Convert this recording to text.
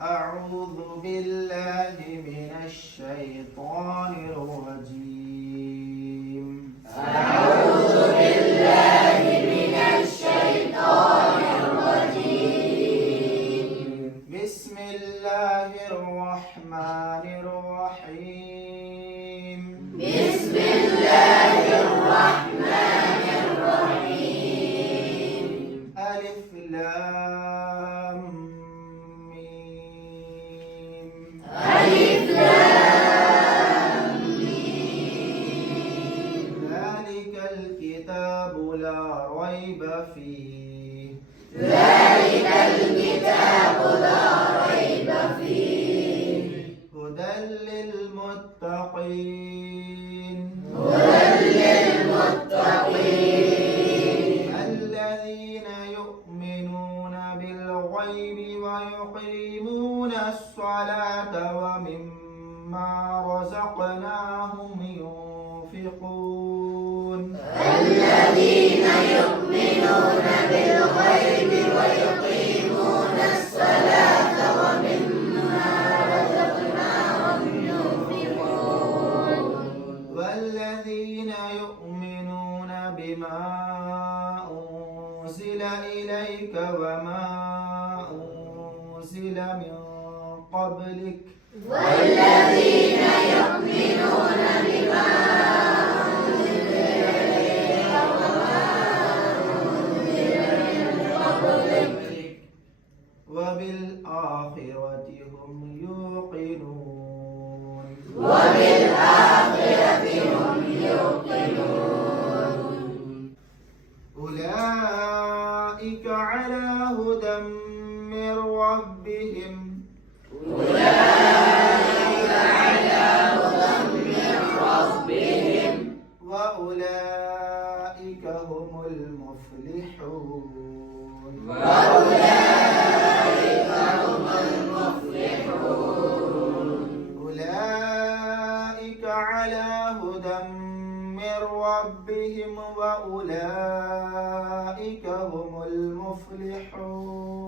أعوذ بالله من الشيطان الرجيم. أعوذ بالله من الشيطان الرجيم. بسم الله الرحمن الرحيم. بسم الله الرحمن الرحيم. ألف لام ميم. ألف لام ميم. ذلك الكتاب لا ريب فيه. ذلك الكتاب لا ريب فيه. هدى للمتقين. هدى للمتقين. الذين يؤمنون بالغيب ويقيمون الصلاة ومما رزقناهم ينفقون. الذين يؤمنون بالغيب ويقيمون الصلاة ومما رزقناهم ينفقون. والذين يؤمنون بما أنزل إليك وما أنزل من قبلك. والذين يؤمنون بما أنزل إليك وما أنزل من قبلك وبالآخرة هم يوقنون. وبالآخرة هم يوقنون. أولئك على هدى من ربهم. أولئك على هدى من ربهم. وأولئك هم المفلحون. وأولئك هم المفلحون. أولئك على هدى من ربهم وأولئك هم المفلحون.